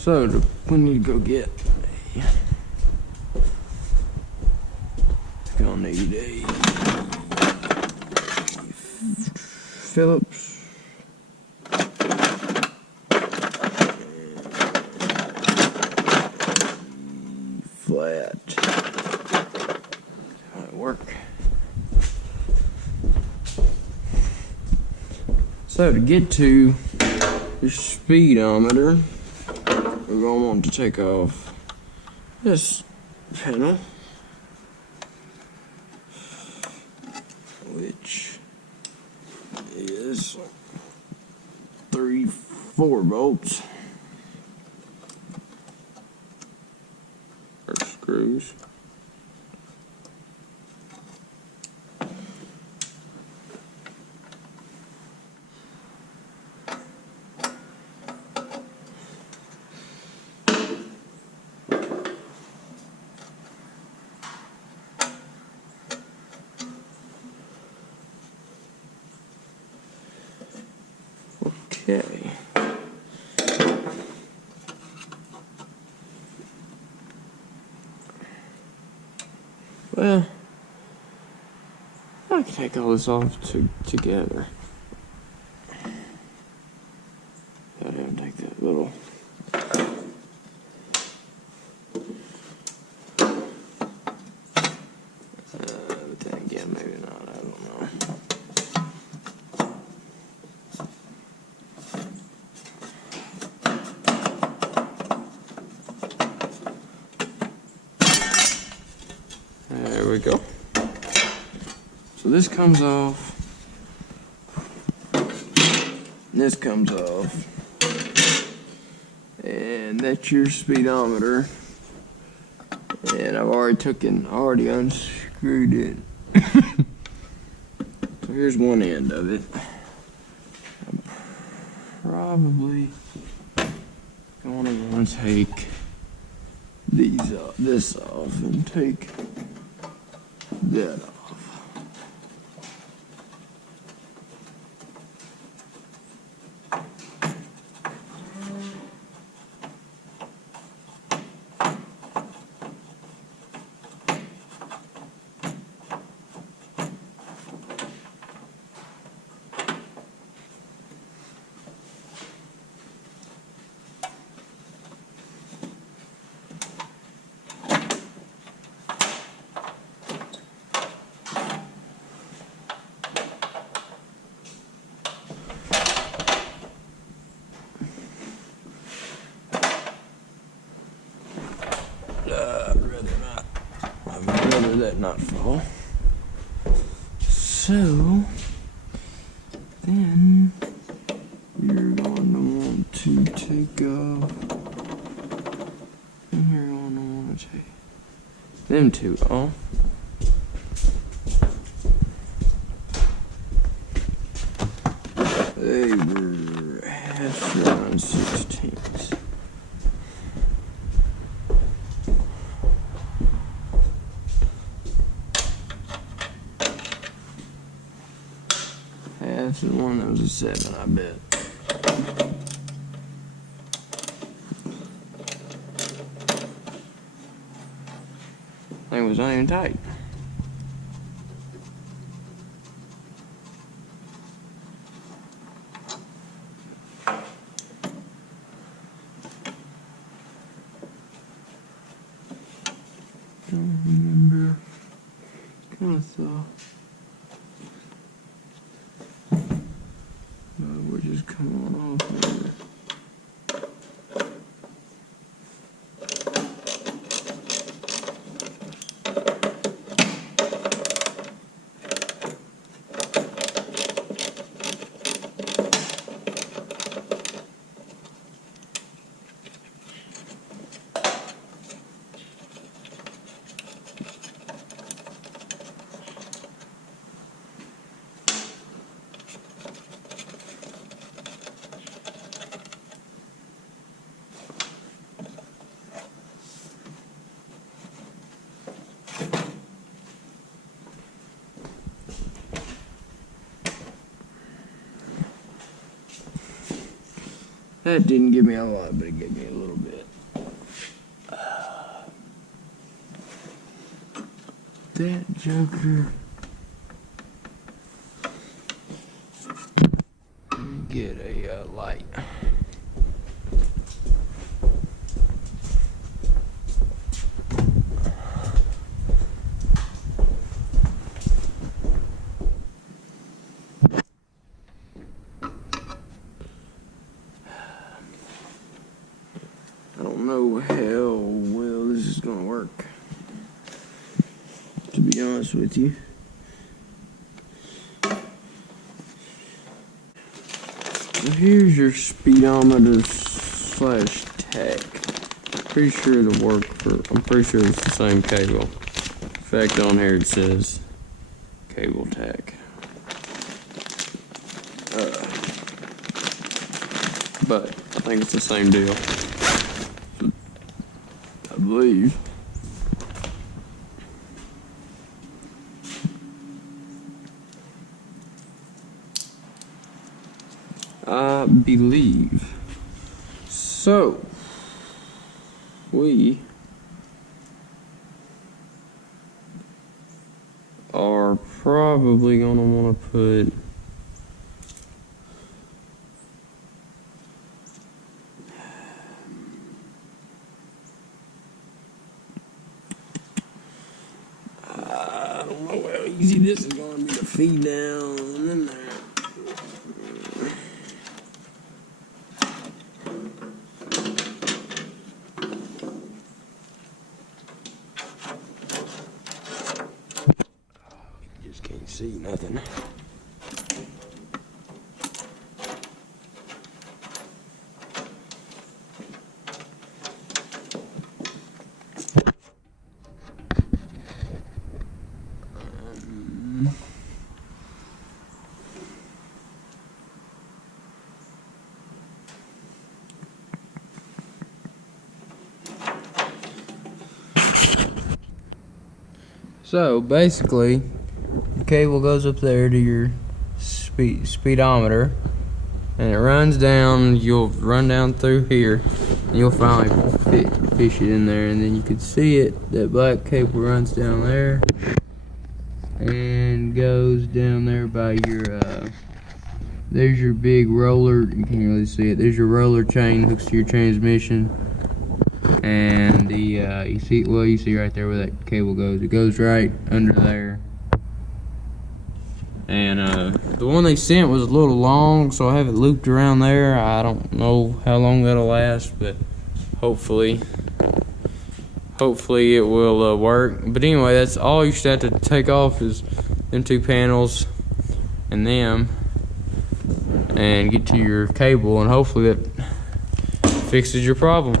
So we need to go get gonna need a Phillips flat. How it work? So to get to your speedometer, we're gonna want to take off this panel, which is 3/4 bolts or screws. Okay. Well, I can take all this off together. Gotta have to take that little. But then again, maybe not. I don't know. There we go. So this comes off. This comes off. And that's your speedometer. And I've already unscrewed it. So here's one end of it. I'm probably gonna want to take this off and take that off. I'd rather that not fall. So then you're going to want to take off, and you're going to want to take them two off. They were 1/16. That's the one that was a 7, I bet. Thing was not even tight. Don't remember. Kind of thought. We're just coming off here. That didn't give me a lot, but it gave me a little bit. that joker. Let me get a light. I don't know how well this is gonna work, to be honest with you. Well, here's your speedometer slash tach. Pretty sure it'll work I'm pretty sure it's the same cable. In fact, on here it says cable tach. But I think it's the same deal. I believe. So, we are probably going to want to put I don't know how easy this is going to be to feed down in there. Just can't see nothing. So basically, the cable goes up there to your speedometer, and it runs down. You'll run down through here, and you'll finally fish it in there, and then you can see it. That black cable runs down there and goes down there by your. There's your big roller. You can't really see it. There's your roller chain hooks to your transmission. And the you see right there where that cable goes. It goes right under there. And the one they sent was a little long, so I have it looped around there. I don't know how long that'll last, but hopefully it will work. But anyway, that's all you should have to take off is them two panels and them, and get to your cable, and hopefully that fixes your problem.